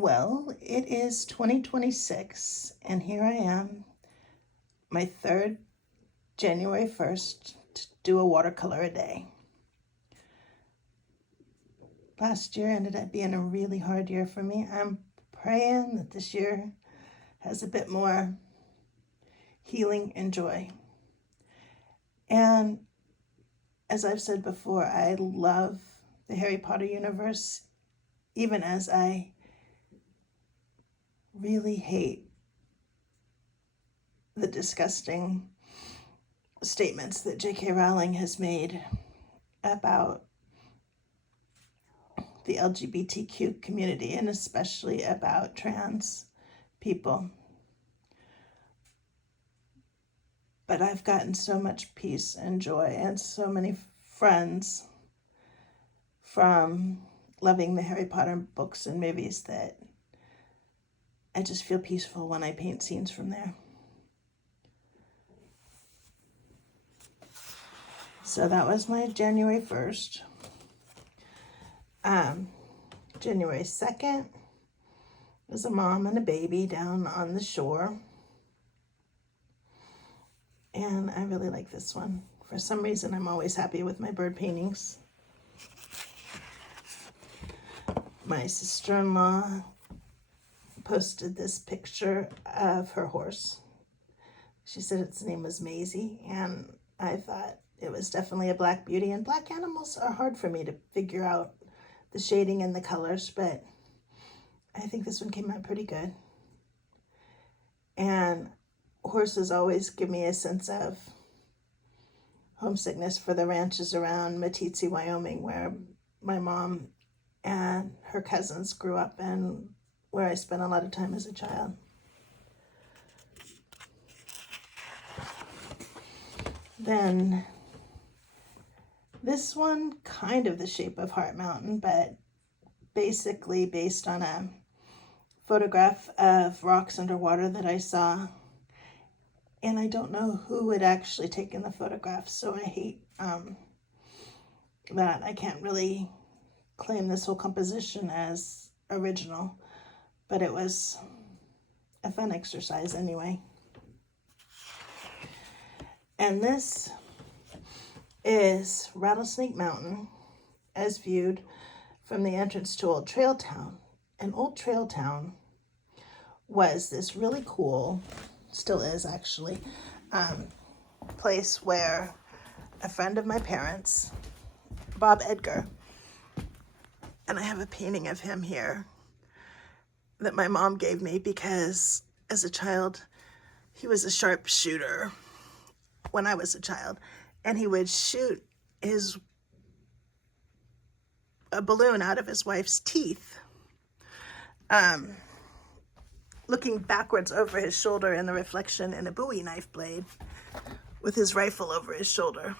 Well, it is 2026, and here I am, my third January 1st, to do a watercolor a day. Last year ended up being a really hard year for me. I'm praying that this year has a bit more healing and joy. And as I've said before, I love the Harry Potter universe, even as I really hate the disgusting statements that J.K. Rowling has made about the LGBTQ community, and especially about trans people. But I've gotten so much peace and joy and so many friends from loving the Harry Potter books and movies that I just feel peaceful when I paint scenes from there. So that was my January 1st. January 2nd was a mom and a baby down on the shore. And I really like this one. For some reason, I'm always happy with my bird paintings. My sister-in-law posted this picture of her horse. She said its name was Maisie, and I thought it was definitely a black beauty. And black animals are hard for me to figure out the shading and the colors, but I think this one came out pretty good. And horses always give me a sense of homesickness for the ranches around Meeteetse, Wyoming, where my mom and her cousins grew up and where I spent a lot of time as a child. Then this one, kind of the shape of Heart Mountain, but basically based on a photograph of rocks underwater that I saw. And I don't know who had actually taken the photograph, so I hate that I can't really claim this whole composition as original, but it was a fun exercise anyway. And this is Rattlesnake Mountain as viewed from the entrance to Old Trail Town. And Old Trail Town was this really cool, still is actually, place where a friend of my parents, Bob Edgar, and I have a painting of him here that my mom gave me because as a child, he was a sharpshooter when I was a child, and he would shoot a balloon out of his wife's teeth, looking backwards over his shoulder in the reflection in a Bowie knife blade with his rifle over his shoulder.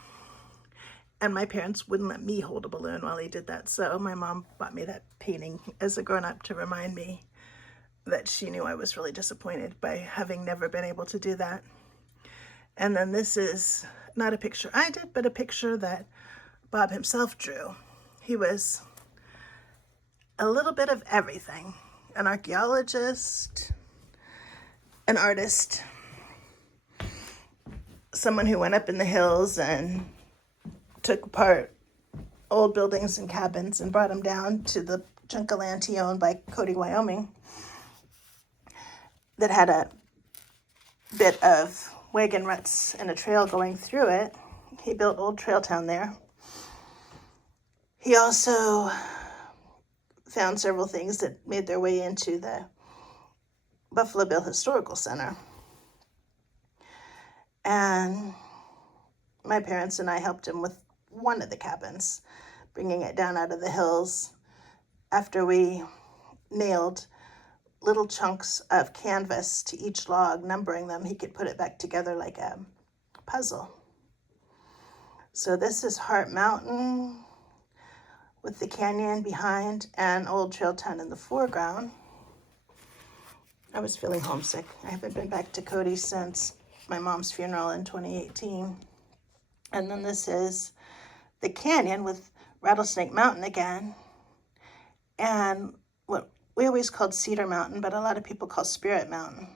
And my parents wouldn't let me hold a balloon while he did that, so my mom bought me that painting as a grown-up to remind me that she knew I was really disappointed by having never been able to do that. And then this is not a picture I did, but a picture that Bob himself drew. He was a little bit of everything: an archaeologist, an artist, someone who went up in the hills and took apart old buildings and cabins and brought them down to the chunk of land he owned by Cody, Wyoming, that had a bit of wagon ruts and a trail going through it. He built Old Trail Town there. He also found several things that made their way into the Buffalo Bill Historical Center. And my parents and I helped him with one of the cabins, bringing it down out of the hills after we nailed little chunks of canvas to each log, numbering them. He could put it back together like a puzzle. So this is Heart Mountain with the canyon behind and Old Trail Town in the foreground. I was feeling homesick. I haven't been back to Cody since my mom's funeral in 2018. And then this is the canyon with Rattlesnake Mountain again. And what we always called Cedar Mountain, but a lot of people call Spirit Mountain,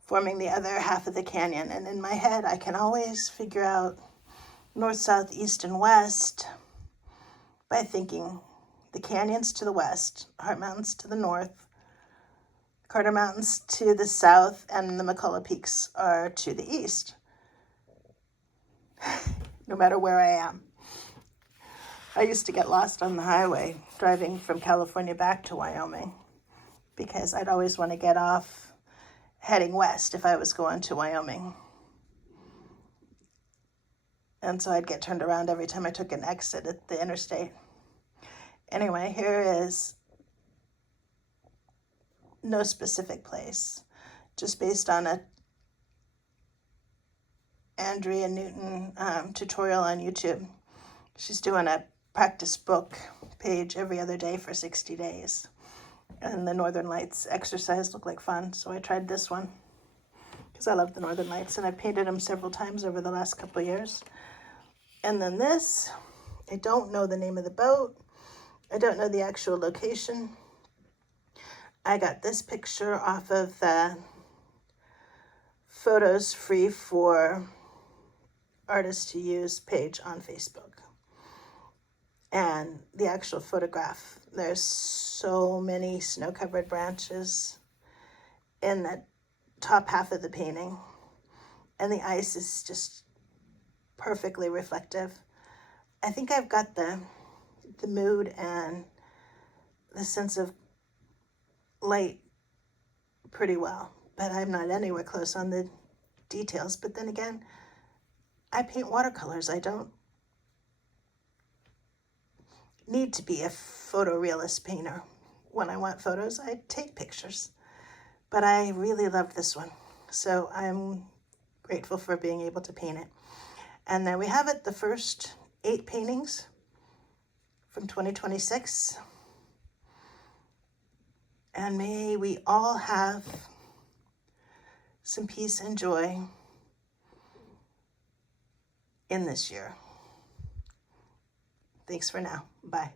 forming the other half of the canyon. And in my head, I can always figure out north, south, east, and west by thinking the canyons to the west, Heart Mountains to the north, Carter Mountains to the south, and the McCullough Peaks are to the east, no matter where I am. I used to get lost on the highway driving from California back to Wyoming because I'd always want to get off heading west if I was going to Wyoming. And so I'd get turned around every time I took an exit at the interstate. Anyway, here is no specific place, just based on a Andrea Newton tutorial on YouTube. She's doing a practice book page every other day for 60 days. And the Northern Lights exercise looked like fun, so I tried this one because I love the Northern Lights, and I've painted them several times over the last couple of years. And then this, I don't know the name of the boat. I don't know the actual location. I got this picture off of the Photos Free for Artists to Use page on Facebook. And the actual photograph, there's so many snow-covered branches in the top half of the painting. And the ice is just perfectly reflective. I think I've got the mood and the sense of light pretty well, but I'm not anywhere close on the details. But then again, I paint watercolors. I don't need to be a photorealist painter. When I want photos, I take pictures. But I really loved this one, so I'm grateful for being able to paint it. And there we have it, the first 8 paintings from 2026. And may we all have some peace and joy in this year. Thanks for now. Bye.